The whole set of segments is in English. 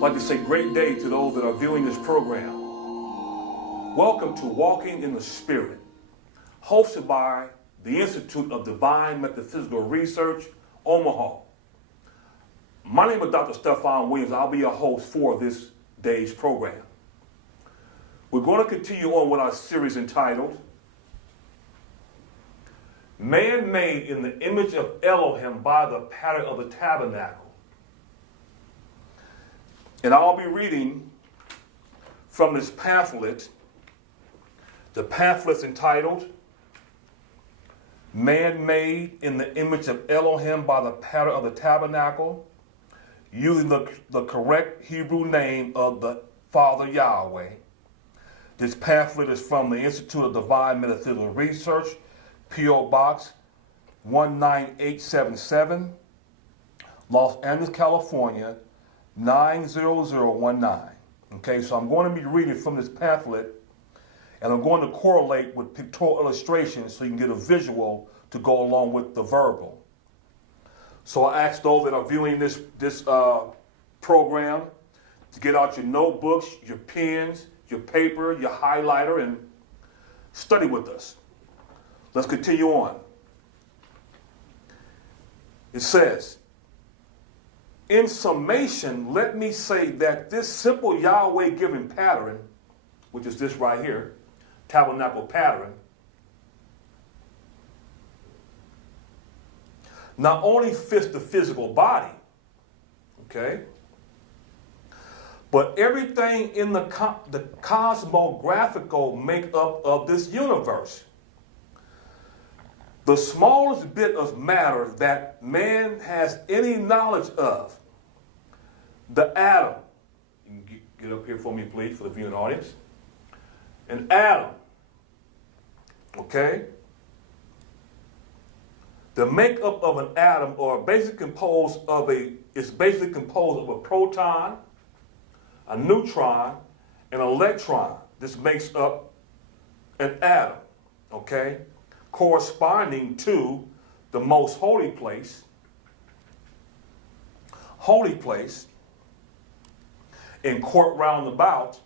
I'd like to say great day to those that are viewing this program. Welcome to Walking in the Spirit, hosted by the Institute of Divine Metaphysical Research, Omaha. My name is Dr. Stephon Williams. I'll be your host for this day's program. We're going to continue on with our series entitled Man Made in the Image of Elohim by the Pattern of the Tabernacle. And I'll be reading from this pamphlet. The pamphlet's entitled Man Made in the Image of Elohim by the Pattern of the Tabernacle, using the correct Hebrew name of the Father Yahweh. This pamphlet is from the Institute of Divine Metaphysical Research, P.O. Box 19877, Los Angeles, California, 90019. Okay, so I'm going to be reading from this pamphlet, and I'm going to correlate with pictorial illustrations so you can get a visual to go along with the verbal. So I ask those that are viewing this program to get out your notebooks, your pens, your paper, your highlighter, and study with us. Let's continue on. It says, in summation, let me say that this simple Yahweh-given pattern, which is this right here, tabernacle pattern, not only fits the physical body, okay, but everything in the cosmographical makeup of this universe. The smallest bit of matter that man has any knowledge of, the atom. You can get up here for me, please, for the viewing audience. An atom, okay? The makeup of an atom is basically composed of a proton, a neutron, and an electron. This makes up an atom, okay? Corresponding to the most holy place, and court roundabout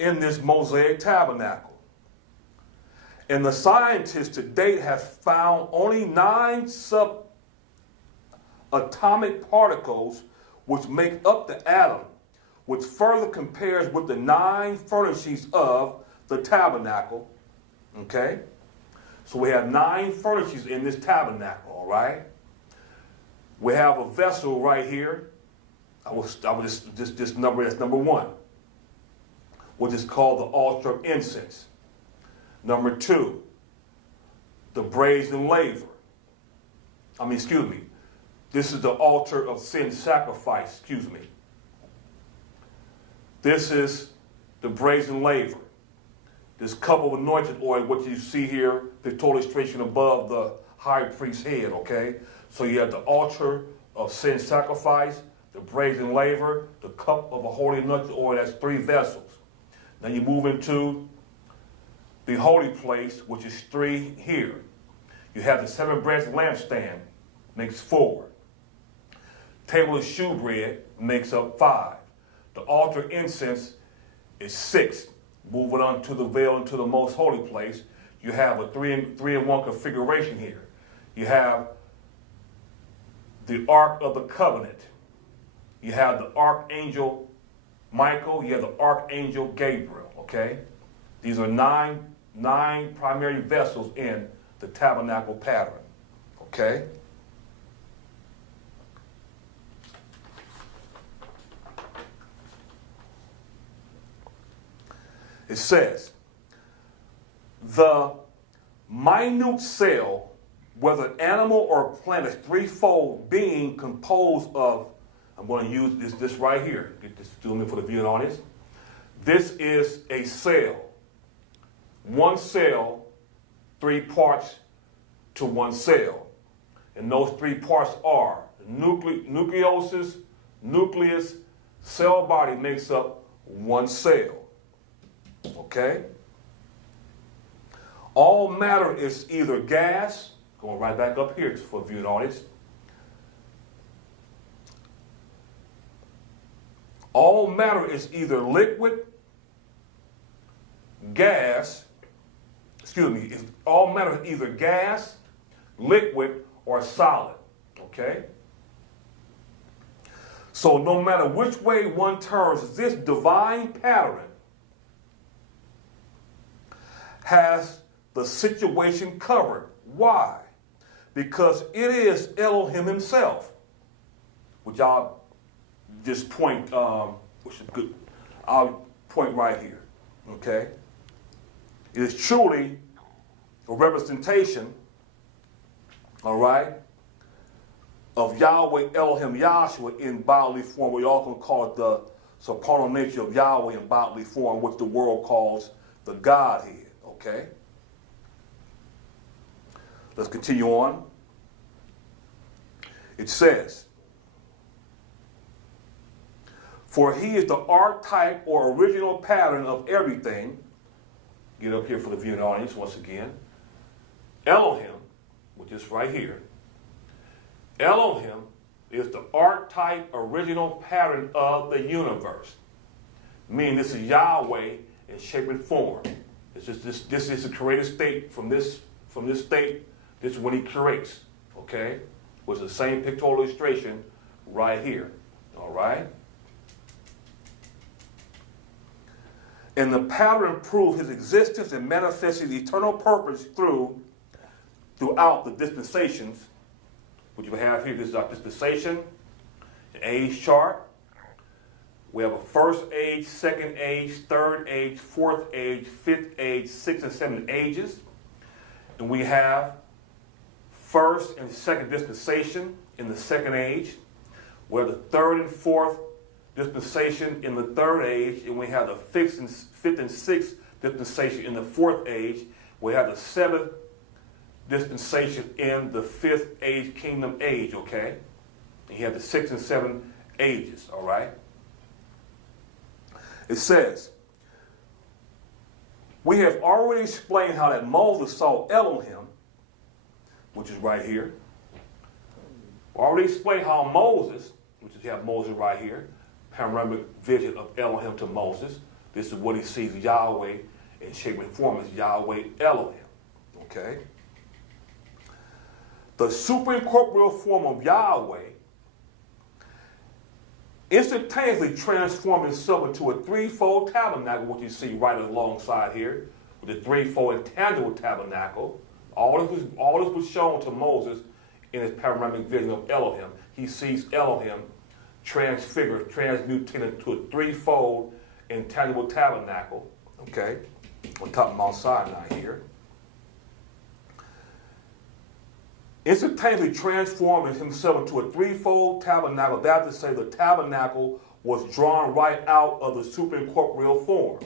in this Mosaic tabernacle. And the scientists to date have found only 9 subatomic particles which make up the atom, which further compares with the 9 furnishings of the tabernacle. Okay? So we have 9 furnishings in this tabernacle, all right? We have a vessel right here. This number is number 1, which is called the altar of incense. Number 2, the brazen laver. This is the altar of sin sacrifice, This is the brazen laver. This cup of anointed oil, what you see here, the total illustration above the high priest's head, okay? So you have the altar of sin sacrifice, the brazen laver, the cup of a holy anointed oil. That's 3 vessels. Now you move into the holy place, which is 3 here. You have the 7-branched lampstand, makes 4. Table of shewbread makes up 5. The altar of incense is 6. Moving on to the veil into the most holy place, you have a 3-in-1 configuration here. You have the Ark of the Covenant. You have the Archangel Michael. You have the Archangel Gabriel, okay? These are 9 primary vessels in the tabernacle pattern, okay? It says, the minute cell, whether animal or plant, is threefold being composed of, I'm going to use this right here, get this zoom in for the viewing audience. This is a cell. 1 cell, 3 parts to 1 cell. And those 3 parts are nucleus, cell body makes up 1 cell. Okay? All matter is either gas, going right back up here for viewing audience. All matter is either liquid, gas, if all matter is either gas, liquid, or solid, okay? So no matter which way one turns, this divine pattern has the situation covered. Why? Because it is Elohim himself, which I'll just point, which is good. I'll point right here, okay? It is truly a representation, all right, of Yahweh Elohim Yahshua in bodily form. We also call it the supernal nature of Yahweh in bodily form, which the world calls the Godhead, okay? Let's continue on. It says, for he is the archetype or original pattern of everything. Get up here for the viewing audience once again. Elohim, which is right here. Elohim is the archetype original pattern of the universe. Meaning this is Yahweh in shape and form. This is the created state from this state. This is when he creates, okay? Which is the same pictorial illustration right here, all right? And the pattern proved his existence and manifested eternal purpose throughout the dispensations, which we have here. This is our dispensation, an age chart. We have a first age, second age, third age, fourth age, fifth age, sixth and seventh ages. And we have first and second dispensation in the second age. We have the third and fourth dispensation in the third age, and we have the fifth and sixth dispensation in the fourth age. We have the seventh dispensation in the fifth age, kingdom age, okay? And you have the sixth and seventh ages, all right? It says, we have already explained how that Moses saw Elohim, which is right here. We already explained how Moses, which is you have Moses right here, panoramic vision of Elohim to Moses. This is what he sees Yahweh in shape and form as Yahweh Elohim. Okay? The superincorporeal form of Yahweh instantaneously transformed himself into a threefold tabernacle, which you see right alongside here, with the threefold intangible tabernacle. All this was shown to Moses in his panoramic vision of Elohim. He sees Elohim transfigured, transmutated into a threefold intangible tabernacle, okay, on top of Mount Sinai here. Instantaneously transforming himself into a threefold tabernacle. That is to say, the tabernacle was drawn right out of the superincorporeal form.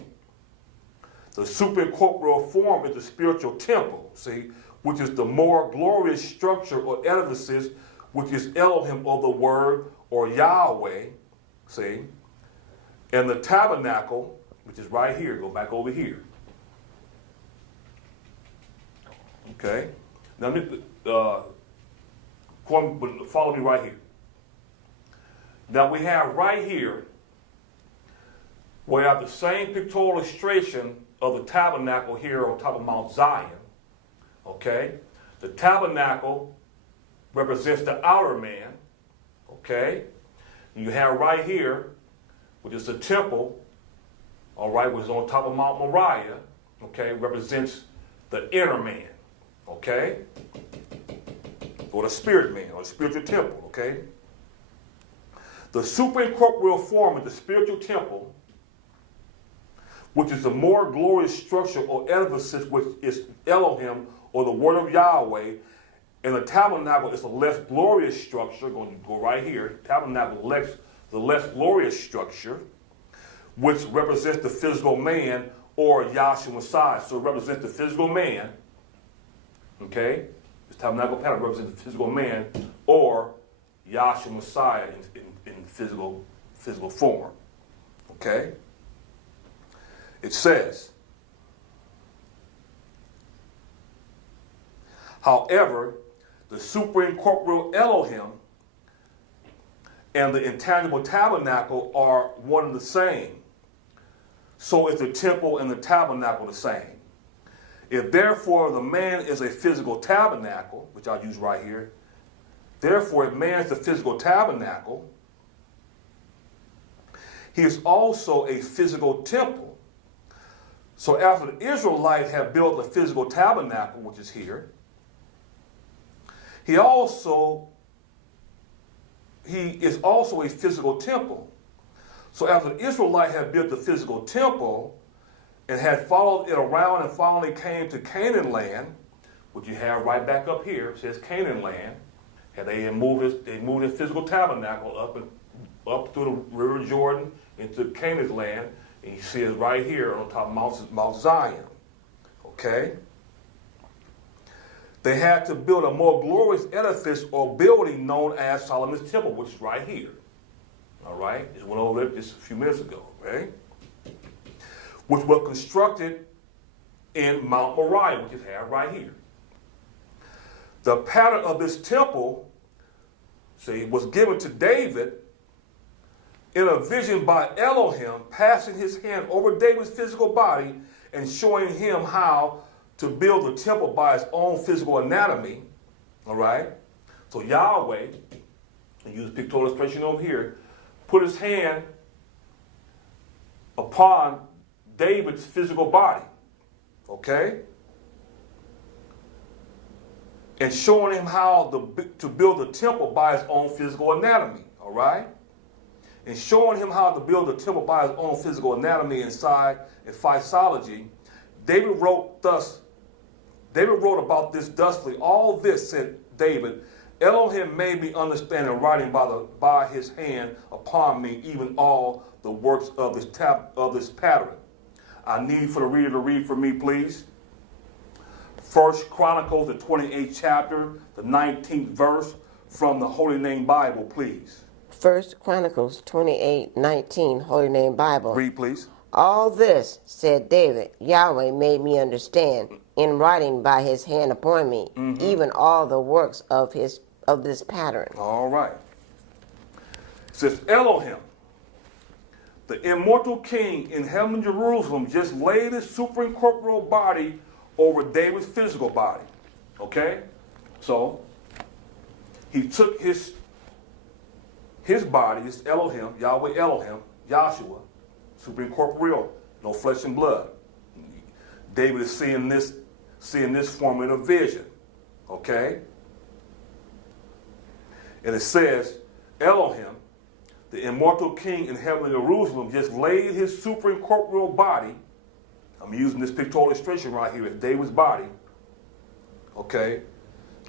The superincorporeal form is the spiritual temple, see, which is the more glorious structure or edifices, which is Elohim or the Word or Yahweh, see. And the tabernacle, which is right here, go back over here. Okay? Now, follow me right here. Now we have right here, we have the same pictorial illustration of the tabernacle here on top of Mount Zion. Okay? The tabernacle represents the outer man. Okay? You have right here, which is the temple, all right, which is on top of Mount Moriah, okay, represents the inner man. Okay? Or the spirit man, or the spiritual temple, okay? The superincorporeal form of the spiritual temple, which is the more glorious structure or edifice, which is Elohim, or the Word of Yahweh, and the tabernacle is a less glorious structure, going to go right here, tabernacle, the less glorious structure, which represents the physical man, or Yahshua Messiah. So it represents the physical man, okay? This tabernacle pattern represents the physical man, or Yahshua Messiah in physical form. Okay? It says, however, the superincorporeal Elohim and the intangible tabernacle are one and the same, so is the temple and the tabernacle the same. If therefore the man is a physical tabernacle, which I'll use right here, therefore if man is a physical tabernacle, he is also a physical temple. So after the Israelites have built the physical tabernacle, which is here, he is also a physical temple. So after the Israelites had built the physical temple and had followed it around and finally came to Canaan land, which you have right back up here, it says Canaan land, and they moved his physical tabernacle up through the River Jordan into Canaan's land, and you see it right here on top of Mount Zion. Okay? They had to build a more glorious edifice or building known as Solomon's Temple, which is right here. All right? Just went over it just a few minutes ago, right? Which was constructed in Mount Moriah, which is right here. The pattern of this temple, see, was given to David in a vision by Elohim, passing his hand over David's physical body and showing him how to build the temple by his own physical anatomy. All right? So Yahweh, and use pictorial illustration over here, put his hand upon David's physical body. Okay? And showing him how to build the temple by his own physical anatomy. All right? And showing him how to build the temple by his own physical anatomy inside and physiology, David wrote about this thusly. All this, said David, Elohim made me understand in writing by his hand upon me, even all the works of this pattern. I need for the reader to read for me, please. 1 Chronicles, the 28th chapter, the 19th verse, from the Holy Name Bible, please. 1 Chronicles 28:19, Holy Name Bible. Read, please. All this, said David, Yahweh made me understand in writing by his hand upon me, even all the works of this pattern. All right. It says Elohim, the immortal king in heaven, Jerusalem, just laid his superincorporeal body over David's physical body. Okay? So, he took his body, his Elohim, Yahweh Elohim, Yahshua, superincorporeal, no flesh and blood. David is seeing this form in a vision. Okay? And it says, Elohim, the immortal king in heavenly Jerusalem, just laid his superincorporeal body. I'm using this pictorial illustration right here as David's body. Okay?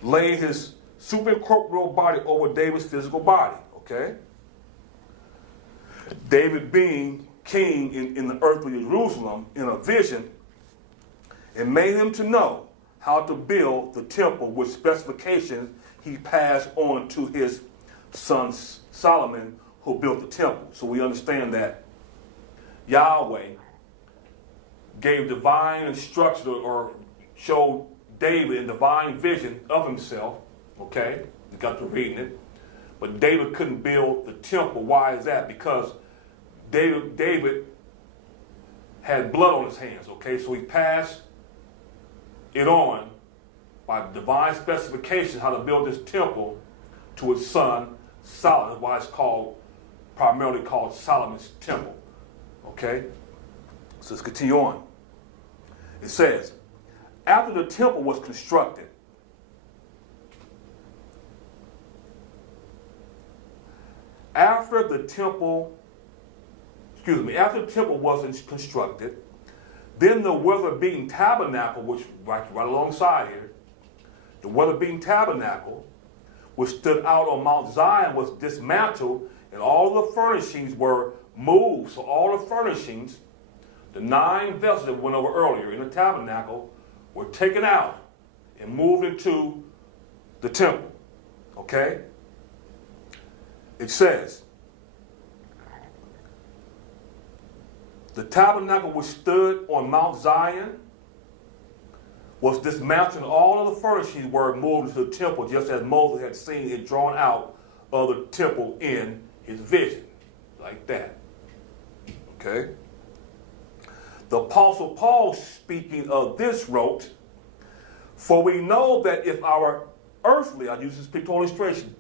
Laid his superincorporeal body over David's physical body. Okay? David being king in the earthly Jerusalem in a vision, and made him to know how to build the temple with specifications he passed on to his son Solomon, who built the temple. So we understand that Yahweh gave divine instruction or showed David a divine vision of himself. Okay? We got to reading it. But David couldn't build the temple. Why is that? Because David had blood on his hands. Okay? So he passed it on by divine specifications how to build this temple to his son Solomon. That's why it's primarily called Solomon's Temple. Okay? So let's continue on. It says, after the temple was constructed, after the temple was constructed, then the weather-beaten tabernacle, which right alongside here, the weather-beaten tabernacle, which stood out on Mount Zion, was dismantled, and all the furnishings were moved. So all the furnishings, the 9 vessels that we went over earlier in the tabernacle, were taken out and moved into the temple. Okay? It says, the tabernacle which stood on Mount Zion was dismantled, and all of the furnishings were moved into the temple, just as Moses had seen it drawn out of the temple in his vision, like that. Okay? The Apostle Paul, speaking of this, wrote, "For we know that if our earthly," I use this pictorial illustration.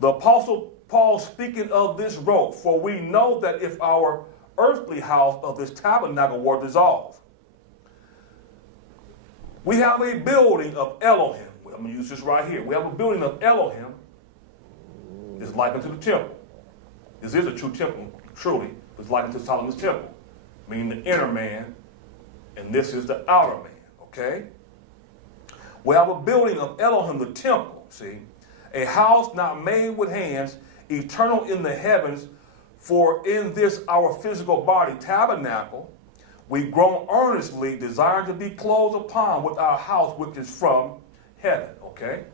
The Apostle Paul, speaking of this, wrote, "For we know that if our earthly house of this tabernacle were dissolved, we have a building of Elohim." I'm going to use this right here. We have a building of Elohim. It's likened to the temple. This is a true temple, truly. It's likened to Solomon's temple, meaning the inner man, and this is the outer man, okay? We have a building of Elohim, the temple, see? A house not made with hands, eternal in the heavens, for in this our physical body, tabernacle, we groan earnestly, desiring to be closed upon with our house which is from heaven, okay?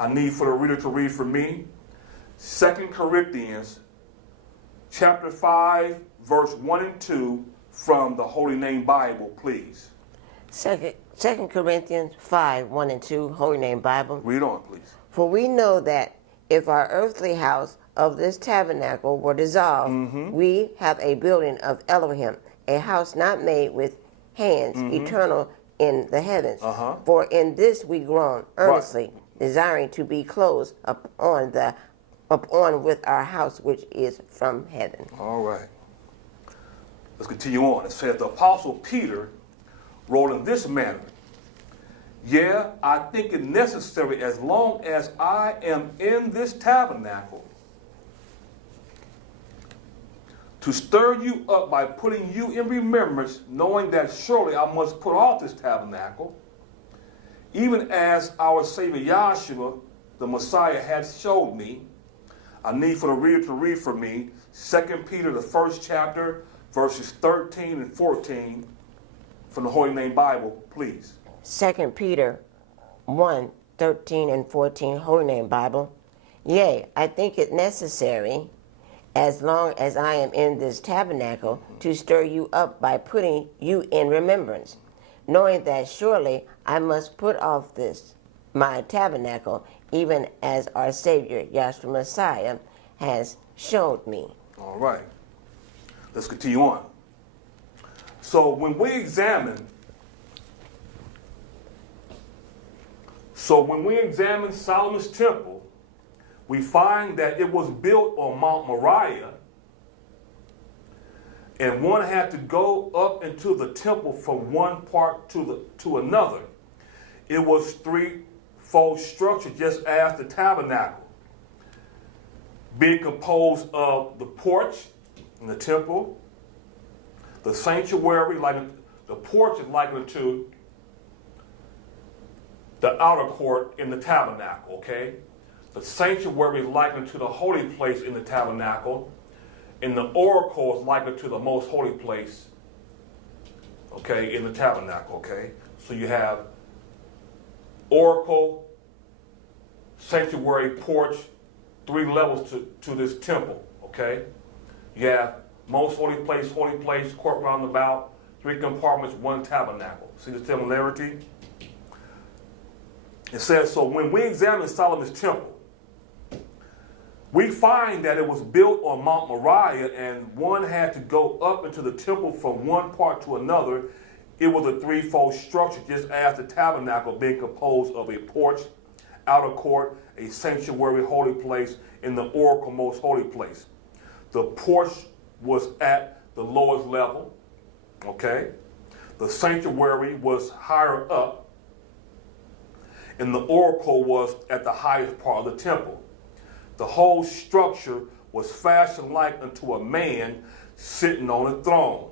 I need for the reader to read for me 2 Corinthians chapter 5, verse 1 and 2 from the Holy Name Bible, please. Second Corinthians 5, 1 and 2, Holy Name Bible. Read on, please. For we know that if our earthly house of this tabernacle were dissolved, we have a building of Elohim, a house not made with hands, eternal in the heavens. For in this we groan earnestly, desiring to be closed upon with our house which is from heaven. All right. Let's continue on. It says, the Apostle Peter wrote in this manner, "Yeah, I think it necessary, as long as I am in this tabernacle, to stir you up by putting you in remembrance, knowing that surely I must put off this tabernacle, even as our Savior Yahshua, the Messiah, has showed me." I need for the reader to read for me 2 Peter, the first chapter, verses 13 and 14 from the Holy Name Bible, please. 2 Peter 1, 13 and 14, Holy Name Bible. "Yea, I think it necessary, as long as I am in this tabernacle, to stir you up by putting you in remembrance, knowing that surely I must put off this, my tabernacle, even as our Savior, Yahshua Messiah, has showed me." All right. Let's continue on. So when we examine Solomon's temple, we find that it was built on Mount Moriah, and one had to go up into the temple from one part to another. It was threefold structure, just as the tabernacle, being composed of the porch in the temple, the sanctuary, like the porch is likened to the outer court in the tabernacle, okay? The sanctuary is likened to the holy place in the tabernacle, and the oracle is likened to the most holy place, okay, in the tabernacle, okay? So you have oracle, sanctuary, porch, three levels to this temple, okay? You have most holy place, court roundabout, three compartments, one tabernacle. See the similarity? It says, so when we examine Solomon's temple, we find that it was built on Mount Moriah, and one had to go up into the temple from one part to another. It was a threefold structure, just as the tabernacle, being composed of a porch, outer court, a sanctuary, holy place, and the oracle, most holy place. The porch was at the lowest level, okay? The sanctuary was higher up, and the oracle was at the highest part of the temple. The whole structure was fashioned like unto a man sitting on a throne.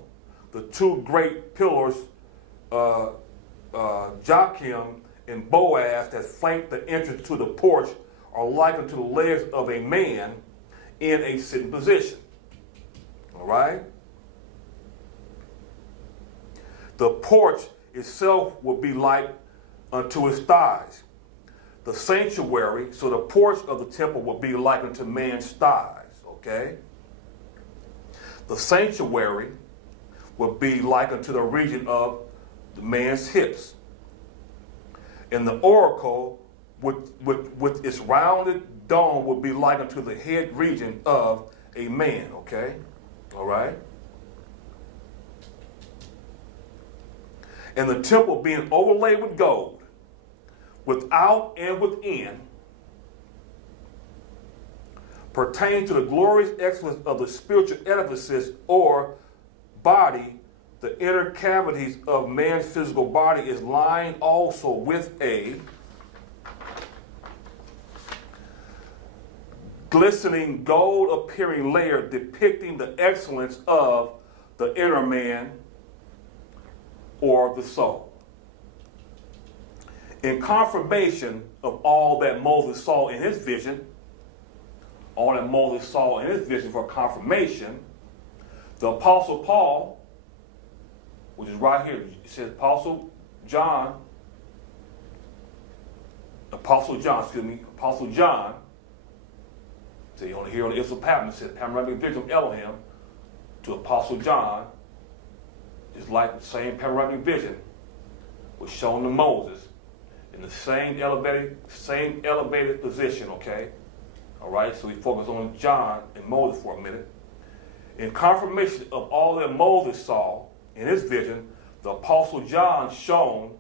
The two great pillars, Joachim and Boaz, that flanked the entrance to the porch, are likened to the legs of a man in a sitting position. All right? The porch itself would be like unto his thighs. The sanctuary, so the porch of the temple would be like unto man's thighs, okay? The sanctuary would be like unto the region of the man's hips. And the oracle with its rounded dome would be likened to the head region of a man, okay? All right? And the temple being overlaid with gold, without and within, pertaining to the glorious excellence of the spiritual edifices or body, the inner cavities of man's physical body is lined also with a glistening gold appearing layer depicting the excellence of the inner man or the soul. In confirmation of all that Moses saw in his vision, for confirmation, the Apostle Paul, which is right here, it says Apostle John, so you only hear on the Issel Patmos, it says panoramic vision of Elohim to Apostle John, just like the same panoramic vision was shown to Moses in the same elevated position, okay? All right, so we focus on John and Moses for a minute. In confirmation of all that Moses saw in his vision, the Apostle John shown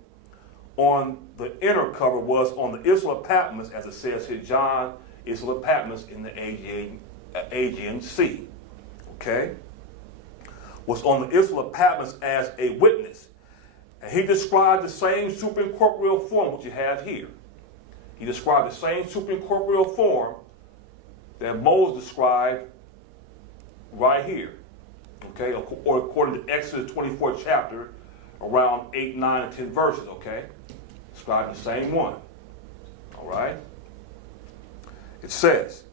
on the inner cover was on the Issel of Patmos, as it says here, John, Issel of Patmos in the Aegean Sea. Okay? Was on the Issel of Patmos as a witness. And he described the same superincorporeal form which you have here. He described the same superincorporeal form that Moses described right here. Okay? Or according to Exodus 24 chapter, around 8, 9, and 10 verses, okay? Describing the same one. All right? It says,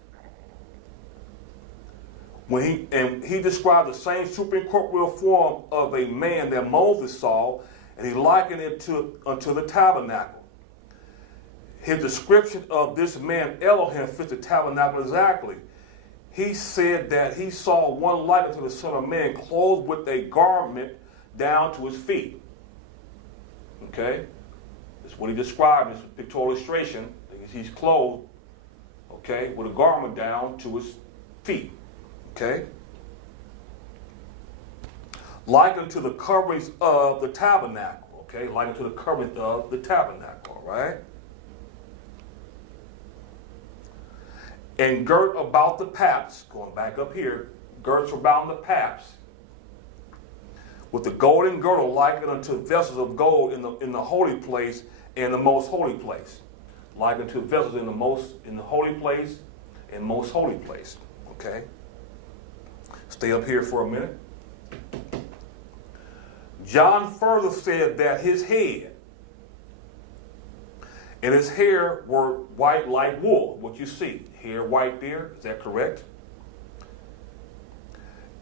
he described the same superincorporeal form of a man that Moses saw, and he likened it unto the tabernacle. His description of this man Elohim fits the tabernacle exactly. He said that he saw one like unto the Son of Man, clothed with a garment down to his feet. Okay? That's what he described in his pictorial illustration. He's clothed, okay, with a garment down to his feet. Okay? Likened to the coverings of the tabernacle. Okay? Likened to the coverings of the tabernacle. All right? And girt about the paps, going back up here, girts around the paps, with the golden girdle likened unto vessels of gold in the holy place and the most holy place. Likened to vessels in the holy place and most holy place. Okay? Stay up here for a minute. John further said that his head and his hair were white like wool. What you see, hair white there, is that correct?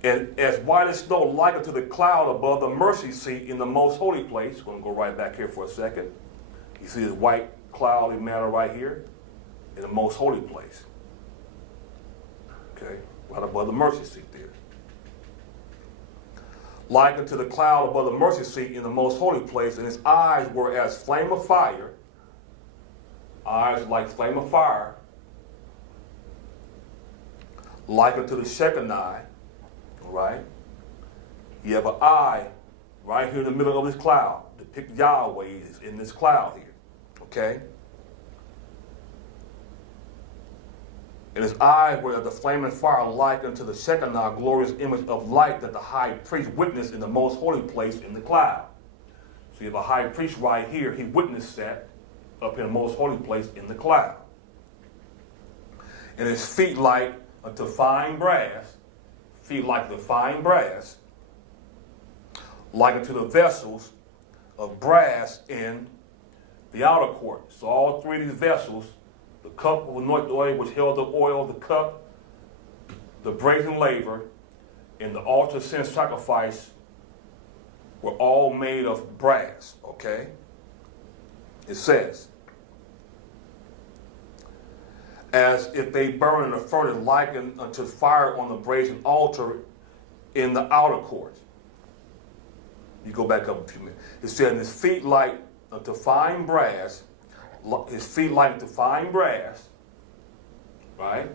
And as white as snow, like unto the cloud above the mercy seat in the most holy place. We're going to go right back here for a second. You see this white cloudy matter right here in the most holy place. Okay, right above the mercy seat there. Like unto the cloud above the mercy seat in the most holy place, and his eyes were as flame of fire. Eyes like flame of fire. Like unto the Shekinah. Right? You have an eye right here in the middle of this cloud. Depict Yahweh is in this cloud here. Okay? And his eyes were as the flaming fire, like unto the Shekinah, glorious image of light that the high priest witnessed in the most holy place in the cloud. So you have a high priest right here. He witnessed that up in the most holy place in the cloud. And his feet like unto fine brass, feet like the fine brass, like unto the vessels of brass in the outer court. So all three of these vessels, the cup of anointed oil which held the oil, the cup, the brazen laver, and the altar of sin sacrifice were all made of brass, okay? It says, as if they burn in a furnace, likened unto fire on the brazen altar in the outer court. You go back up a few minutes. It said, and his feet like unto fine brass, his feet like to fine brass, right?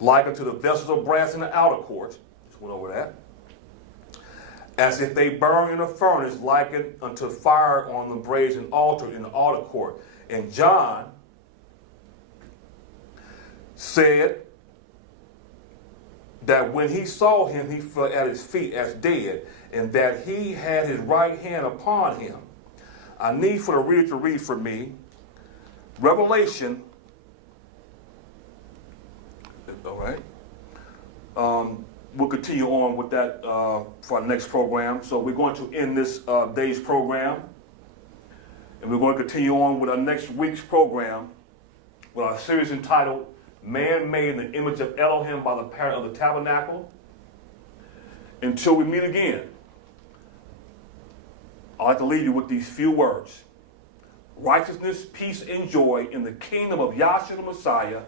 Like unto the vessels of brass in the outer court. Just went over that. As if they burn in a furnace, likened unto fire on the brazen altar in the outer court. And John said that when he saw him, he fell at his feet as dead, and that he had his right hand upon him. I need for the reader to read for me Revelation. All right. We'll continue on with that for our next program. So we're going to end this day's program, and we're going to continue on with our next week's program with our series entitled Man Made in the Image of Elohim by the Pattern of the Tabernacle. Until we meet again, I'd like to leave you with these few words. Righteousness, peace, and joy in the kingdom of Yahshua the Messiah